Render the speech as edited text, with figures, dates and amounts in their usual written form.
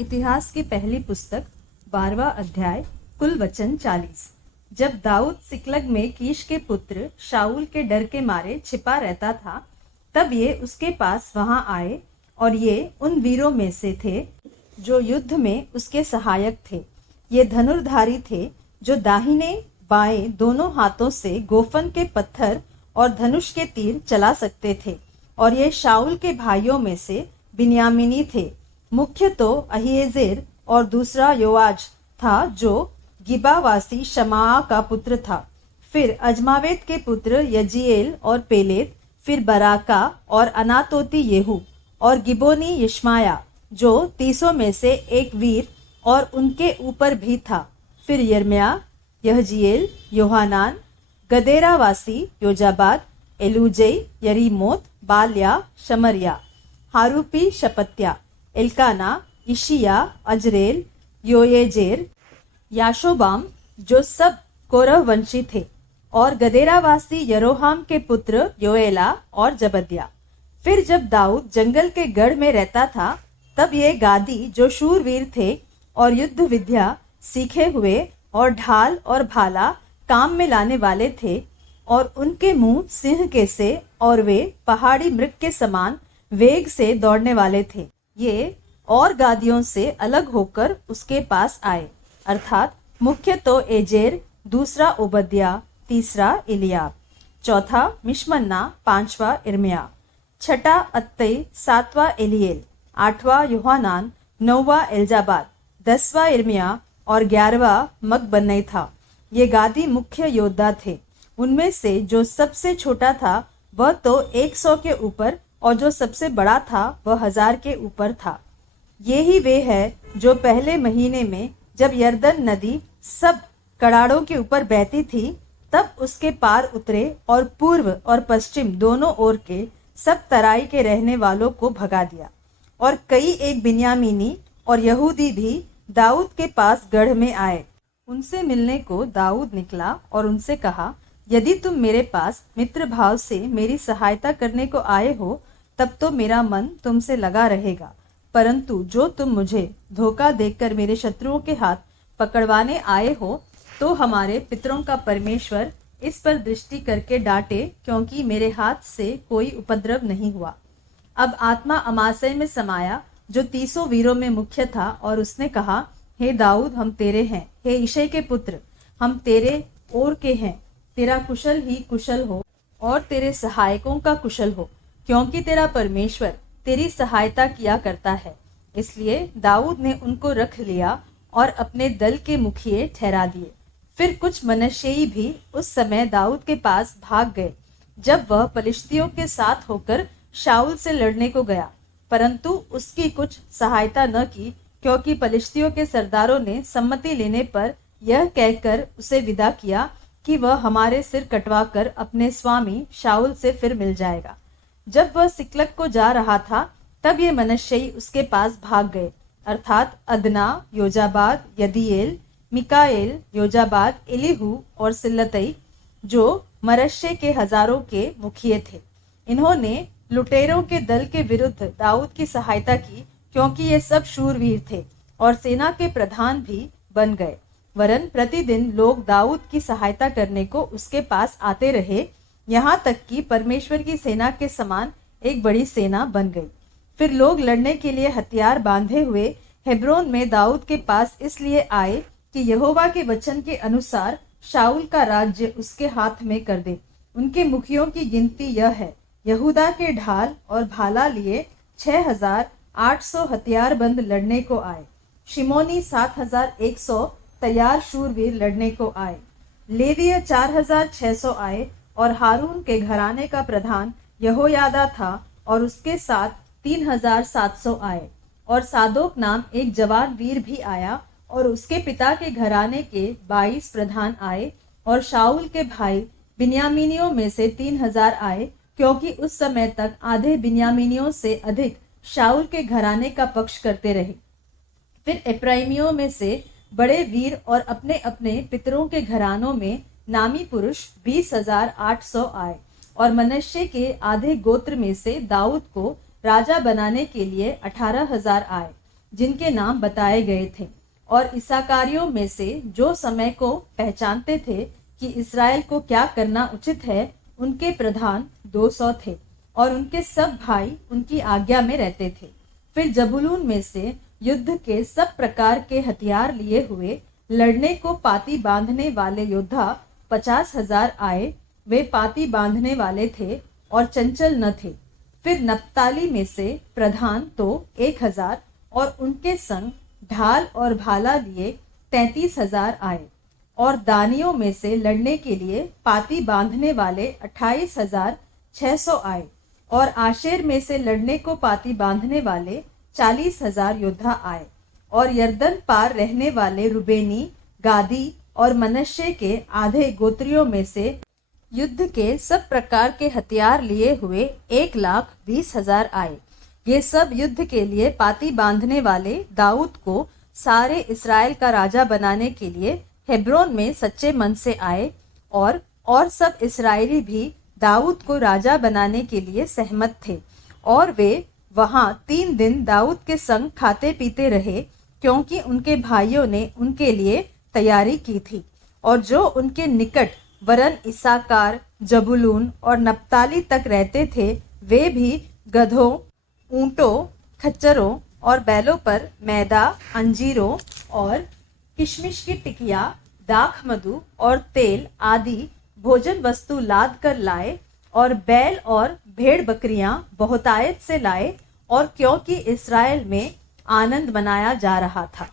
इतिहास की पहली पुस्तक 12वां अध्याय। कुल वचन 40। जब दाऊद सिकलग में कीश के पुत्र शाऊल के डर के मारे छिपा रहता था, तब ये उसके पास वहां आए, और ये उन वीरों में से थे जो युद्ध में उसके सहायक थे। ये धनुर्धारी थे जो दाहिने बाएं दोनों हाथों से गोफन के पत्थर और धनुष के तीर चला सकते थे। और ये शाऊल के भाइयों में से बिन्यामीनी थे। मुख्य तो अहीएजेर और दूसरा योआज था जो गिबावासी शमाआ का पुत्र था। फिर अजमावेत के पुत्र यजीएल और पेलेत, फिर बराका और अनातोती येहू और गिबोनी यिश्माया जो 30 में से एक वीर और उनके ऊपर भी था। फिर यिर्मयाह, यहजीएल, योहानान, गदेरावासी योजाबाद, एलूजै, यरीमोत, बाल्या, शमरिया, हारूपी शपत्या, एल्काना, इशिया, अजरेल, योएजेर, याशोबाम जो सब कोरह वंशी थे, और गदेरावासी यरोहाम के पुत्र योएला और जबद्या। फिर जब दाऊद जंगल के गढ़ में रहता था, तब ये गादी जो शूरवीर थे और युद्ध विद्या सीखे हुए और ढाल और भाला काम में लाने वाले थे, और उनके मुंह सिंह के से और वे पहाड़ी मृग के समान वेग से दौड़ने वाले थे। ये और गादियों से अलग होकर उसके पास आए, अर्थात मुख्य तो एजेर, दूसरा ओबद्या, तीसरा इलियाब, चौथा मिशमन्ना, पांचवा इर्मिया, छठा अत्तै, सातवां एलिएल, आठवां योहानान, नौवां एल्जाबाद, 10वां इर्मिया और 11वां मकबन्नै था। ये गादी मुख्य योद्धा थे। उनमें से जो सबसे छोटा था वह तो 100 के ऊपर, और जो सबसे बड़ा था वह 1000 के ऊपर था। ये ही वे है जो पहले महीने में जब यरदन नदी सब कड़ाड़ों के ऊपर बहती थी, तब उसके पार उतरे और पूर्व और पश्चिम दोनों ओर के सब तराई के रहने वालों को भगा दिया। और कई एक बिन्यामीनी और यहूदी भी दाऊद के पास गढ़ में आए। उनसे मिलने को दाऊद निकला और उनसे कहा, यदि तुम मेरे पास मित्र भाव से मेरी सहायता करने को आए हो, तब तो मेरा मन तुमसे लगा रहेगा। परंतु जो तुम मुझे धोखा देकर मेरे शत्रुओं के हाथ पकड़वाने आए हो, तो हमारे पितरों का परमेश्वर इस पर दृष्टि करके डांटे, क्योंकि मेरे हाथ से कोई उपद्रव नहीं हुआ। अब आत्मा अमासै में समाया जो 30 वीरों में मुख्य था, और उसने कहा, हे दाऊद, हम तेरे हैं। हे यिशै के पुत्र, हम तेरे ओर के हैं। तेरा कुशल ही कुशल हो और तेरे सहायकों का कुशल हो, क्योंकि तेरा परमेश्वर तेरी सहायता किया करता है। इसलिए दाऊद ने उनको रख लिया और अपने दल के मुखिए ठहरा दिए। फिर कुछ मनश्शेई भी उस समय दाऊद के पास भाग गए, जब वह पलिश्तियों के साथ होकर शाऊल से लड़ने को गया, परंतु उसकी कुछ सहायता न की, क्योंकि पलिश्तियों के सरदारों ने सम्मति लेने पर यह कहकर उसे विदा किया कि वह हमारे सिर कटवा कर अपने स्वामी शाऊल से फिर मिल जाएगा। जब वह सिकलग को जा रहा था, तब ये मनश्शेई उसके पास भाग गए, अर्थात अदना, योजाबाद, यदीएल, मिकाएल, योजाबाद, एलीहू और सिल्लतई जो मनश्शे के हजारों के मुखिए थे। इन्होंने लुटेरों के दल के विरुद्ध दाऊद की सहायता की, क्योंकि ये सब शूरवीर थे और सेना के प्रधान भी बन गए। वरन प्रतिदिन लोग दाऊद की सहायता करने को उसके पास आते रहे, यहाँ तक कि परमेश्वर की सेना के समान एक बड़ी सेना बन गई। फिर लोग लड़ने के लिए हथियार बांधे हुए हेब्रोन में दाऊद के पास इसलिए आए कि यहोवा के वचन के अनुसार शाऊल का राज्य उसके हाथ में कर दे। उनके मुखियों की गिनती यह है, यहूदा के ढाल और भाला लिए 6800 हथियारबंद लड़ने को आए। शिमोनी 7100 तैयार शूरवीर लड़ने को आए। लेवीय 4600 आए, और हारून के घराने का प्रधान यहोयादा था, और उसके साथ 3700 आए। और सादोक नाम एक जवान वीर भी आया, और उसके पिता के घराने के 22 प्रधान आए। और शाऊल के भाई बिन्यामीनियों में से 3000 आए, क्योंकि उस समय तक आधे बिन्यामीनियों से अधिक शाऊल के घराने का पक्ष करते रहे। फिर एप्राइमियों में से बड़े वीर और अपने अपने पितरों के घरानों में नामी पुरुष 20,800 आए, और मनश्शे के आधे गोत्र में से दाऊद को राजा बनाने के लिए 18,000 आए। जिनके नाम बताए गए थे। और इसाकारियों में से जो समय को पहचानते थे कि इस्राएल को क्या करना उचित है, उनके प्रधान 200 थे और उनके सब भाई उनकी आज्ञा में रहते थे। फिर जबूलून में से युद्ध के सब प्रकार के हथियार लिए हुए लड़ने को पाती बांधने वाले योद्धा 50,000 आए। वे पाती बांधने वाले थे और चंचल न थे। फिर नप्ताली में से प्रधान तो 1,000 और उनके संग ढाल और भाला लिए 33,000 आए। और दानियों में से लड़ने के लिए पाती बांधने वाले 28,600 आए। और आशेर में से लड़ने को पाती बांधने वाले 40,000 योद्धा आए। और यरदन पार रहने वाले रुबेनी, गादी और मनश्शे के आधे गोत्रियों में से युद्ध के सब प्रकार के हथियार लिए हुए 1,20,000 आए। ये सब युद्ध के लिए पाती बांधने वाले दाऊद को सारे इस्राएल का राजा बनाने के लिए हेब्रोन में सच्चे मन से आए। और सब इस्राएली भी दाऊद को राजा बनाने के लिए सहमत थे। और वे वहां 3 दिन दाऊद के संग खाते पीते रहे, क्योंकि उनके भाइयों ने उनके लिए तैयारी की थी। और जो उनके निकट वरन इसाकार, जबूलून और नप्ताली तक रहते थे, वे भी गधों, ऊंटों, खच्चरों और बैलों पर मैदा, अंजीरों और किशमिश की टिकिया, दाख मधु और तेल आदि भोजन वस्तु लाद कर लाए। और बैल और भेड़ बकरियां बहुतायत से लाए, और क्योंकि इस्राएल में आनंद मनाया जा रहा था।